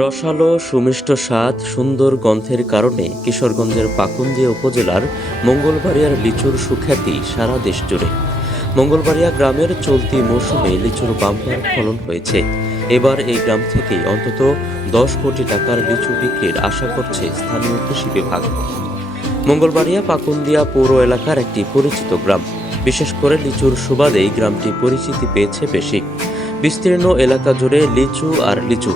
রসালো সুমিষ্ট স্বাদ সুন্দর গন্ধের কারণে কিশোরগঞ্জের পাকুন্দিয়া উপজেলার মঙ্গলবাড়িয়ার লিচুর সুখ্যাতি সারা দেশ জুড়ে। মঙ্গলবাড়িয়া গ্রামের চলতি মৌসুমে লিচুর বাম্পার ফলন হয়েছে। এবার এই গ্রাম থেকেই অন্তত 10 কোটি টাকার লিচু বিক্রির আশা করছে স্থানীয় কৃষি বিভাগ। মঙ্গলবাড়িয়া পাকুন্দিয়া পৌর এলাকার একটি পরিচিত গ্রাম। বিশেষ করে লিচুর সুবাদেই গ্রামটি পরিচিতি পেয়েছে বেশি। বিস্তীর্ণ এলাকা জুড়ে লিচু আর লিচু।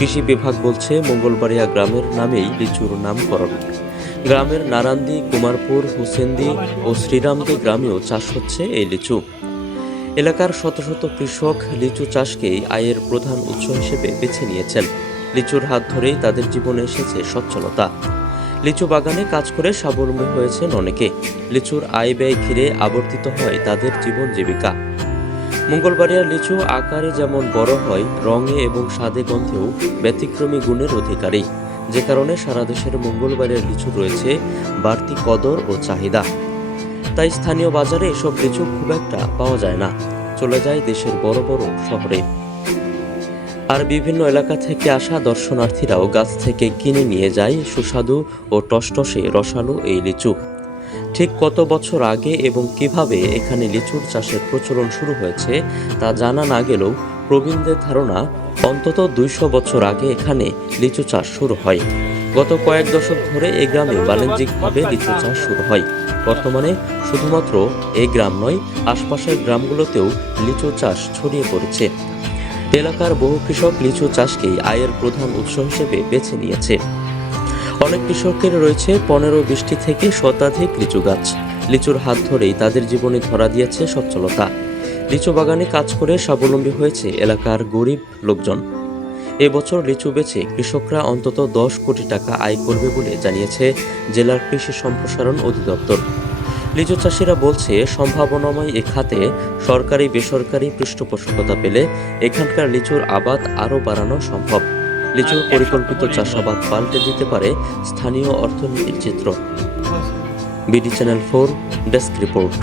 কৃষি বিভাগ বলছে মঙ্গলবাড়িয়া গ্রামের নামেই লিচুর নামকরণ। গ্রামের নারান্দি, কুমারপুর, হুসেন্দি ও শ্রীরামদি গ্রামেও চাষ হচ্ছে এই লিচু। এলাকার শত শত কৃষক লিচু চাষকেই আয়ের প্রধান উৎস হিসেবে বেছে নিয়েছেন। লিচুর হাত ধরেই তাদের জীবনে এসেছে সচ্ছলতা। লিচু বাগানে কাজ করে স্বাবলম্বী হয়েছেন অনেকে। লিচুর আয় ব্যয় ঘিরে আবর্তিত হয় তাদের জীবন জীবিকা। মঙ্গলবাড়িয়ার লিচু আকারে যেমন বড় হয়, রঙে এবং স্বাদে গন্ধেও ব্যতিক্রমী গুণের অধিকারী, যে কারণে সারা দেশের মঙ্গলবাড়িয়ার লিচু রয়েছে বাড়তি কদর ও চাহিদা। তাই স্থানীয় বাজারে এসব লিচু খুব একটা পাওয়া যায় না, চলে যায় দেশের বড় বড় শহরে। আর বিভিন্ন এলাকা থেকে আসা দর্শনার্থীরাও গাছ থেকে কিনে নিয়ে যায় সুস্বাদু ও টসটসে রসালো এই লিচু। ঠিক কত বছর আগে এবং কিভাবে এখানে লিচুর চাষের প্রচলন শুরু হয়েছে তা জানা না গেলেও প্রবীণদের ধারণা অন্তত 200 বছর আগে এখানে লিচু চাষ শুরু হয়। গত কয়েক দশক ধরে এই গ্রামে বাণিজ্যিকভাবে লিচু চাষ শুরু হয়। বর্তমানে শুধুমাত্র এই গ্রাম নয়, আশপাশের গ্রামগুলোতেও লিচু চাষ ছড়িয়ে পড়েছে। এলাকার বহু কৃষক লিচু চাষকেই আয়ের প্রধান উৎস হিসেবে বেছে নিয়েছে। অনেক কৃষকের রয়েছে 15-20টি থেকে শতাধিক লিচু গাছ। লিচুর হাত ধরেই তাদের জীবনে ধরা দিয়েছে সচ্ছলতা। লিচু বাগানে কাজ করে স্বাবলম্বী হয়েছে এলাকার গরিব লোকজন। এবছর লিচু বেচে কৃষকরা অন্তত 10 কোটি টাকা আয় করবে বলে জানিয়েছে জেলার কৃষি সম্প্রসারণ অধিদপ্তর। লিচু চাষিরা বলছে, সম্ভাবনাময় এ খাতে সরকারি বেসরকারি পৃষ্ঠপোষকতা পেলে এখানকার লিচুর আবাদ আরও বাড়ানো সম্ভব। লিচুর পরিকল্পিত চাষাবাদ পাল্টে দিতে পারে স্থানীয় অর্থনীতির চিত্র। BD channel 4 desk report.